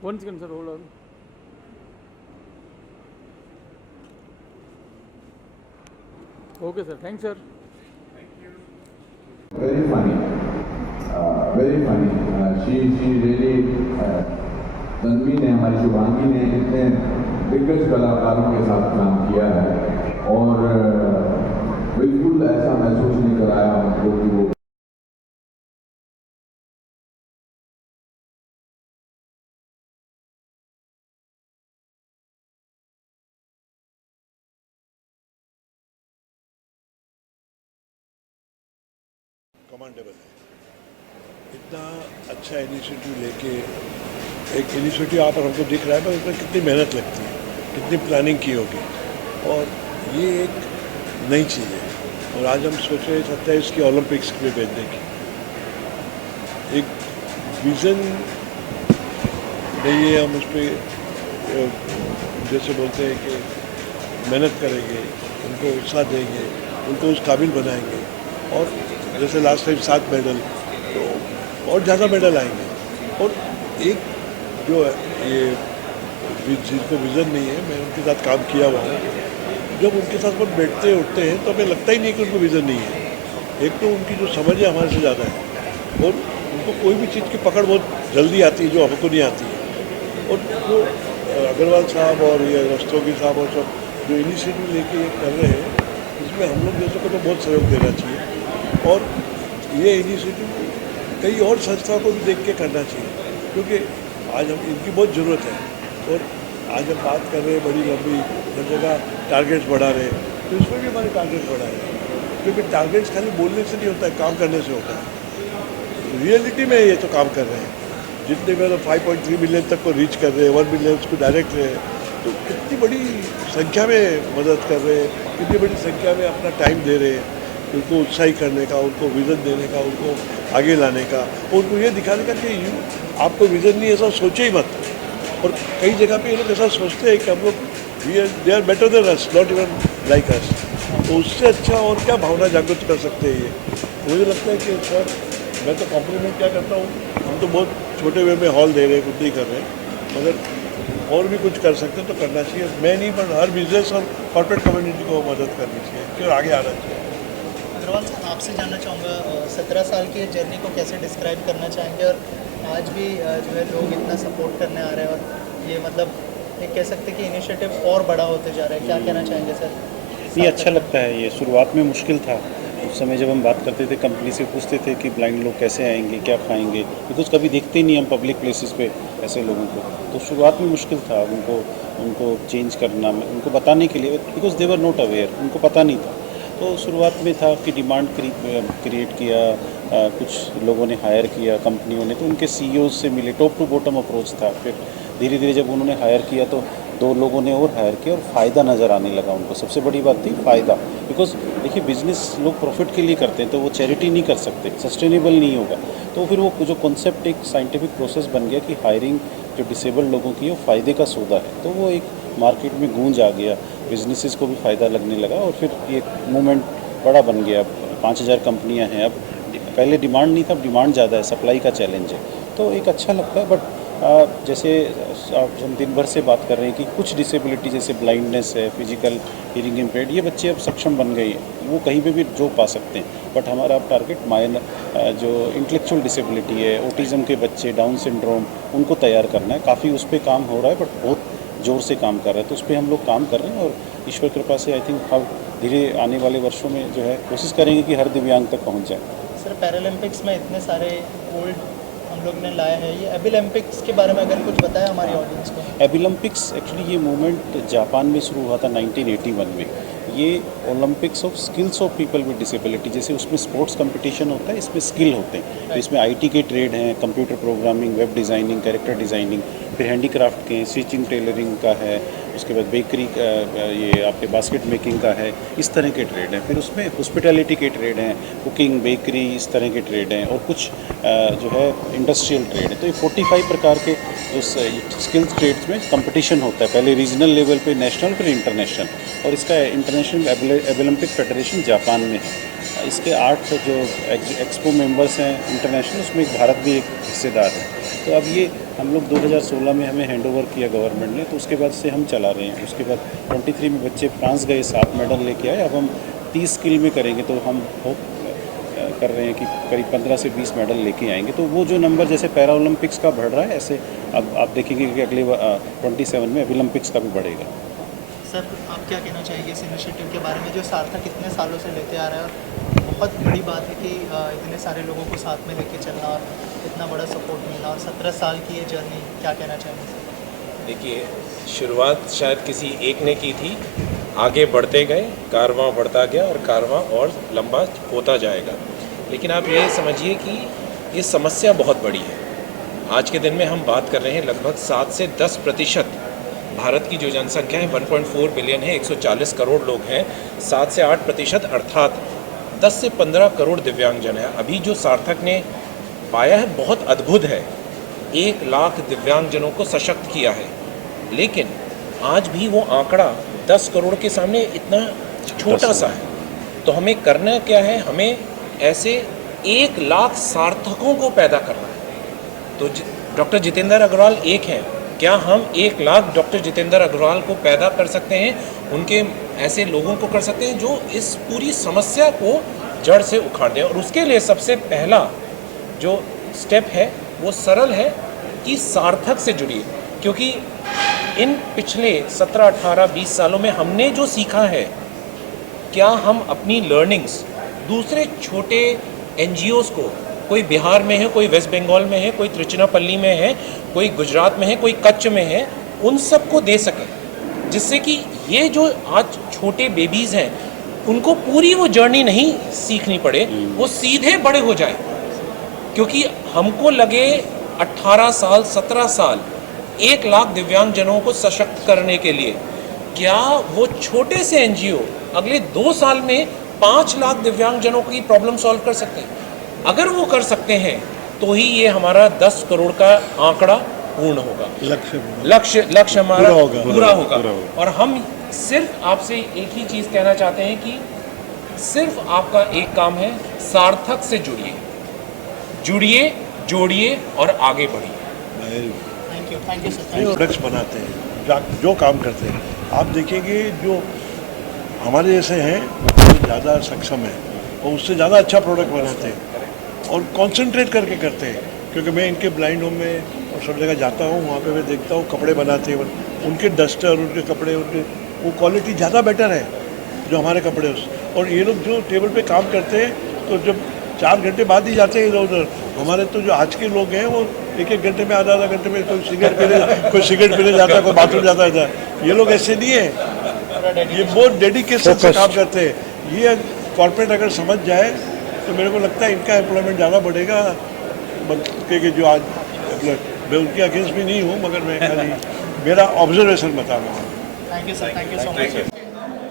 One second, sir. Hold on. Okay, sir. Thanks, sir. Very funny, very funny. She really Tanvi ने हमारी शुभांगी ने इतने दिग्गज कलाकारों के साथ काम किया है और बिल्कुल ऐसा महसूस नहीं कराया हमको कि वो कमांडेबल है। इतना अच्छा इनिशिएटिव लेके एक इनिशिएटिव यहाँ पर हमको दिख रहा है पर उसमें कितनी मेहनत लगती है, कितनी प्लानिंग की होगी और ये एक नई चीज़ है। और आज हम सोच रहे 27 की ओलंपिक्स में भेजने की एक विज़न नहीं है। हम उस पर जैसे बोलते हैं कि मेहनत करेंगे, उनको उत्साह देंगे, उनको उस काबिल बनाएंगे और जैसे लास्ट टाइम 7 मेडल तो और ज़्यादा मेडल आएंगे। और एक जो ये जिनको विज़न नहीं है, मैं उनके साथ काम किया हुआ हूँ, जब उनके साथ हम बैठते उठते हैं तो हमें लगता ही नहीं कि उनको विज़न नहीं है। एक तो उनकी जो समझ है हमारे से ज़्यादा है और उनको कोई भी चीज़ की पकड़ बहुत जल्दी आती है जो हमको नहीं आती है। और जो अग्रवाल साहब और ये रस्तोगी साहब और सब जो इनिशिएटिव लेके ये कर रहे हैं, इसमें हम लोग जैसे को तो बहुत सहयोग देना चाहिए और ये इनिशिएटिव कई और संस्थाओं को भी देख के करना चाहिए, क्योंकि आज हम इनकी बहुत ज़रूरत है। और आज हम बात कर रहे हैं बड़ी लंबी, हर जगह टारगेट्स बढ़ा रहे हैं, तो इसमें भी हमारे टारगेट बढ़ा है, क्योंकि टारगेट्स खाली बोलने से नहीं होता है, काम करने से होता है। रियलिटी में ये तो काम कर रहे हैं, जितने में 5.3 मिलियन तक को रीच कर रहे हैं, 1 मिलियन को डायरेक्ट रहे हैं, तो कितनी बड़ी संख्या में मदद कर रहे हैं, कितनी बड़ी संख्या में अपना टाइम दे रहे हैं, उनको उत्साही करने का, उनको विज़न देने का, उनको आगे लाने का, उनको ये दिखाने का कि आपको विज़न नहीं, ऐसा सोचे ही मत। और कई जगह पे ये लोग ऐसा सोचते हैं कि हम लोग they are better than us, not even like us, तो उससे अच्छा और क्या भावना जागृत कर सकते हैं ये। मुझे लगता है कि सर, मैं तो कॉम्प्लीमेंट क्या करता हूँ, हम तो बहुत छोटे वे में हॉल दे रहे हैं, कुछ नहीं कर रहे हैं, मगर और भी कुछ कर सकते हैं तो करना चाहिए। मैं नहीं, पर हर बिजनेस और कॉर्पोरेट कम्युनिटी को मदद करनी चाहिए कि आगे आना चाहिए। अग्रवाल साहब, आपसे जानना चाहूँगा 17 साल की जर्नी को कैसे डिस्क्राइब करना चाहेंगे और आज भी जो है लोग इतना सपोर्ट करने आ रहे हैं और ये मतलब ये कह सकते हैं कि इनिशिएटिव और बड़ा होते जा रहा है, क्या कहना चाहेंगे सर? ये अच्छा लगता है। ये शुरुआत में मुश्किल था, उस समय जब हम बात करते थे कंपनी से पूछते थे कि ब्लाइंड लोग कैसे आएंगे, क्या खाएंगे, बिकॉज कभी देखते ही नहीं हम पब्लिक प्लेसेस पे ऐसे लोगों को, तो शुरुआत में मुश्किल था उनको चेंज करना, उनको बताने के लिए, because they were not aware, उनको पता नहीं था। तो शुरुआत में था कि डिमांड क्रिएट किया, कुछ लोगों ने हायर किया कंपनियों ने, तो उनके सीईओ से मिले, टॉप टू बॉटम अप्रोच था। फिर धीरे धीरे जब उन्होंने हायर किया तो 2 लोगों ने और हायर किया और फ़ायदा नज़र आने लगा उनको। सबसे बड़ी बात थी फ़ायदा, बिकॉज देखिए बिज़नेस लोग प्रॉफिट के लिए करते हैं, तो वो चैरिटी नहीं कर सकते, सस्टेनेबल नहीं होगा। तो फिर वो जो कॉन्सेप्ट एक साइंटिफिक प्रोसेस बन गया कि हायरिंग जो डिसेबल्ड लोगों की है वो फ़ायदे का सौदा है, तो वो एक मार्केट में गूंज आ गया, बिजनेसेस को भी फ़ायदा लगने लगा और फिर ये मूवमेंट बड़ा बन गया। 5000 कंपनियां हैं अब, पहले डिमांड नहीं था, अब डिमांड ज़्यादा है, सप्लाई का चैलेंज है, तो एक अच्छा लगता है। बट जैसे हम दिन भर से बात कर रहे हैं कि कुछ डिसेबिलिटी जैसे ब्लाइंडनेस है, फिजिकल हियरिंग इम्पेयर्ड, ये बच्चे अब सक्षम बन गए हैं, वो कहीं पे भी जॉब पा सकते हैं। बट हमारा अब टारगेट माइनर जो इंटेलेक्चुअल डिसेबिलिटी है, ऑटिज़म के बच्चे, डाउन सिंड्रोम, उनको तैयार करना है। काफ़ी उस पर काम हो रहा है, बट बहुत ज़ोर से काम कर रहा है, तो उस पर हम लोग काम कर रहे हैं और ईश्वर कृपा से आई थिंक हम धीरे आने वाले वर्षों में जो है कोशिश करेंगे कि हर दिव्यांग तक पहुंच जाए। सर, पैरालंपिक्स में इतने सारे गोल्ड हम लोग ने लाया है, ये एबिलंपिक्स के बारे में अगर कुछ बताया हमारी ऑडियंस को। एबिलंपिक्स एक्चुअली ये मूवमेंट जापान में शुरू हुआ था 1981 में। ये Olympics of skills of people with disability, जैसे उसमें स्पोर्ट्स कंपटीशन होता है, इसमें स्किल होते हैं, तो इसमें आईटी के ट्रेड हैं, computer programming, web designing, character designing, फिर हैंडीक्राफ्ट के, स्टिचिंग, टेलरिंग का है, उसके बाद बेकरी का, ये आपके बास्केट मेकिंग का है, इस तरह के ट्रेड हैं। फिर उसमें हॉस्पिटैलिटी के ट्रेड हैं, कुकिंग, बेकरी, इस तरह के ट्रेड हैं, और कुछ जो है इंडस्ट्रियल ट्रेड है। तो ये 45 प्रकार के जो स्किल्स ट्रेड्स में कंपटीशन होता है, पहले रीजनल लेवल पे, नेशनल, फिर इंटरनेशनल, और इसका इंटरनेशनल एबिलंपिक फेडरेशन जापान में है। इसके 8 जो एक्सपो मेंबर्स हैं इंटरनेशनल, उसमें एक भारत भी एक हिस्सेदार है। तो अब ये हम लोग 2016 में हमें हैंडओवर किया गवर्नमेंट ने, तो उसके बाद से हम चला रहे हैं। उसके बाद 23 में बच्चे फ्रांस गए, 7 मेडल लेके आए। अब हम 30 स्किल में करेंगे, तो हम होप कर रहे हैं कि करीब 15 से 20 मेडल लेके आएंगे। तो वो जो नंबर जैसे पैरा ओलंपिक्स का बढ़ रहा है, ऐसे अब आप देखेंगे कि अगले 27 में ओलंपिक्स का भी बढ़ेगा। सर, आप क्या कहना चाहेंगे इस इनिशिएटिव के बारे में जो सार्थक इतने सालों से लेते आ रहा है? और बहुत बड़ी बात है कि इतने सारे लोगों को साथ में लेके चलना और इतना बड़ा सपोर्ट मिलना, और 17 साल की ये जर्नी, क्या कहना चाहेंगे सर? देखिए, शुरुआत शायद किसी एक ने की थी, आगे बढ़ते गए, कारवां बढ़ता गया और कारवां और लंबा होता जाएगा। लेकिन आप ये समझिए कि ये समस्या बहुत बड़ी है। आज के दिन में हम बात कर रहे हैं लगभग 7 से 10% भारत की जो जनसंख्या है 1.4 बिलियन है, 140 करोड़ लोग हैं। 7 से 8% अर्थात 10 से 15 करोड़ दिव्यांगजन है। अभी जो सार्थक ने पाया है बहुत अद्भुत है। 1 लाख दिव्यांगजनों को सशक्त किया है, लेकिन आज भी वो आंकड़ा 10 करोड़ के सामने इतना छोटा सा है। तो हमें करना क्या है? हमें ऐसे 1 लाख सार्थकों को पैदा करना है। तो डॉक्टर जितेंद्र अग्रवाल एक हैं, क्या हम 1 लाख डॉक्टर जितेंद्र अग्रवाल को पैदा कर सकते हैं? उनके ऐसे लोगों को कर सकते हैं जो इस पूरी समस्या को जड़ से उखाड़ दें। और उसके लिए सबसे पहला जो स्टेप है वो सरल है कि सार्थक से जुड़िए। क्योंकि इन पिछले 17, 18, 20 सालों में हमने जो सीखा है, क्या हम अपनी लर्निंग्स दूसरे छोटे NGOs को, कोई बिहार में है, कोई वेस्ट बंगाल में है, कोई त्रिचुनापल्ली में है, कोई गुजरात में है, कोई कच्छ में है, उन सबको दे सकें, जिससे कि ये जो आज छोटे बेबीज़ हैं उनको पूरी वो जर्नी नहीं सीखनी पड़े, वो सीधे बड़े हो जाए। क्योंकि हमको लगे 18 साल 17 साल 1 लाख दिव्यांगजनों को सशक्त करने के लिए, क्या वो छोटे से NGO अगले 2 साल में 5 लाख दिव्यांगजनों की प्रॉब्लम सॉल्व कर सकते हैं? अगर वो कर सकते हैं तो ही ये हमारा 10 करोड़ का आंकड़ा पूर्ण होगा, लक्ष्य हमारा पूरा होगा। और हम सिर्फ आपसे एक ही चीज़ कहना चाहते हैं कि सिर्फ आपका एक काम है, सार्थक से जुड़िए, जोड़िए और आगे बढ़िए। Thank you sir. प्रोडक्ट्स बनाते हैं, जो काम करते हैं, आप देखेंगे जो हमारे जैसे हैं वो ज़्यादा सक्षम है और उससे ज़्यादा अच्छा प्रोडक्ट बनाते हैं और कंसंट्रेट करके करते हैं। क्योंकि मैं इनके ब्लाइंड होम में और सब जगह जाता हूँ, वहाँ पे मैं देखता हूँ कपड़े बनाते हैं, उनके डस्टर, उनके कपड़े, उनके वो क्वालिटी ज़्यादा बेटर है जो हमारे कपड़े। और ये लोग जो टेबल पे काम करते हैं तो जब 4 घंटे बाद ही जाते हैं इधर उधर। हमारे तो जो आज के लोग हैं वो 1-1 घंटे में, आधा घंटे में कोई सिगरेट पीने जाता है, कोई बाथरूम जाता है। ये लोग ऐसे नहीं है, ये बहुत डेडिकेशन से काम करते हैं। ये कॉर्पोरेट अगर समझ जाए तो मेरे को लगता है इनका एम्प्लॉयमेंट ज़्यादा बढ़ेगा। क्योंकि जो आज मैं उनके अगेंस्ट भी नहीं हूँ, मगर मैं खाली मेरा ऑब्जर्वेशन बता रहा हूँ। Thank you sir, thank you so much.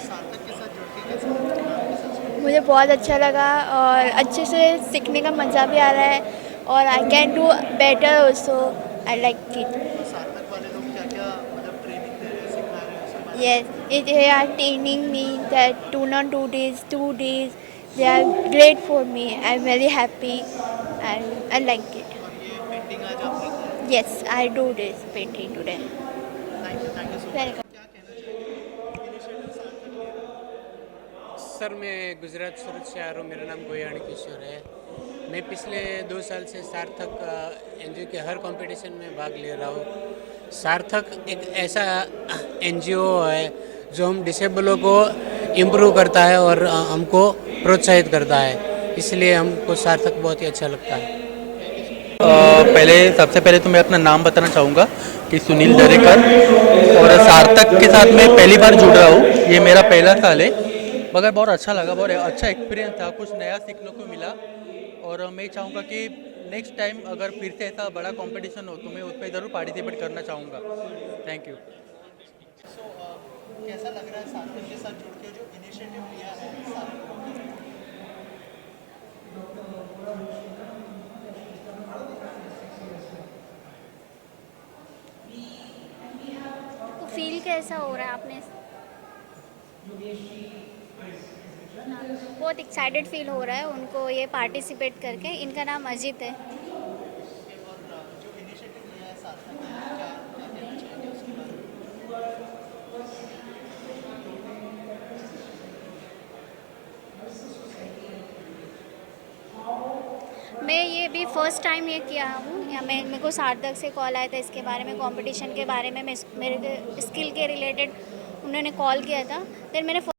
सार्थक के साथ जुड़ के कैसा लगा? मुझे बहुत अच्छा लगा और अच्छे से सीखने का मज़ा भी आ रहा है और I can do better also. I like it. सार्थक वाले लोग क्या क्या मतलब ट्रेनिंग दे रहे हैं, सिखा रहे हैं उसके बारे में? Yes, they are training me that do not do this, do this. They are great for me. I'm very happy and I like it. और ये पेंटिंग आज आपने की? Yes, I do this painting today. Thank you so much. Welcome. क्या कहना चाहेंगे initiative सार्थक ले रहा है? सर, मैं गुजरात सूरत से आ रहा हूँ। मेरा नाम गोयाणी किशोर है। मैं पिछले 2 साल से सार्थक NGO के हर कंपटीशन में भाग ले रहा हूँ। सार्थक एक ऐसा NGO है जो हम डिसेबलों को इम्प्रूव करता है और हमको प्रोत्साहित करता है, इसलिए हमको सार्थक बहुत ही अच्छा लगता है। सबसे पहले तो मैं अपना नाम बताना चाहूँगा कि सुनील दरेकर, और सार्थक के साथ मैं पहली बार जुड़ रहा हूँ। ये मेरा पहला साल है, मगर बहुत अच्छा लगा, बहुत अच्छा एक्सपीरियंस था, कुछ नया सीखने को मिला। और मैं चाहूँगा कि नेक्स्ट टाइम अगर फिर से ऐसा बड़ा कंपटीशन हो तो मैं उसमें ज़रूर पार्टिसिपेट करना चाहूँगा। Thank you. कैसा लग रहा है सार्थक के साथ जुड़ के जो इनिशिएटिव लिया है सारे लोगों ने? फील कैसा हो रहा है आपने? बहुत एक्साइटेड फील हो रहा है उनको ये पार्टिसिपेट करके। इनका नाम अजित है। जो इनिशिएटिव लिया है सार्थक ने, क्या कहना चाहेंगे उसके बारे में? मैं ये भी फर्स्ट टाइम ये किया हूँ, या मेरे को सार्थक से कॉल आया था इसके बारे में, कंपटीशन के बारे में। मैं मेरे स्किल के रिलेटेड उन्होंने कॉल किया था। फिर मैंने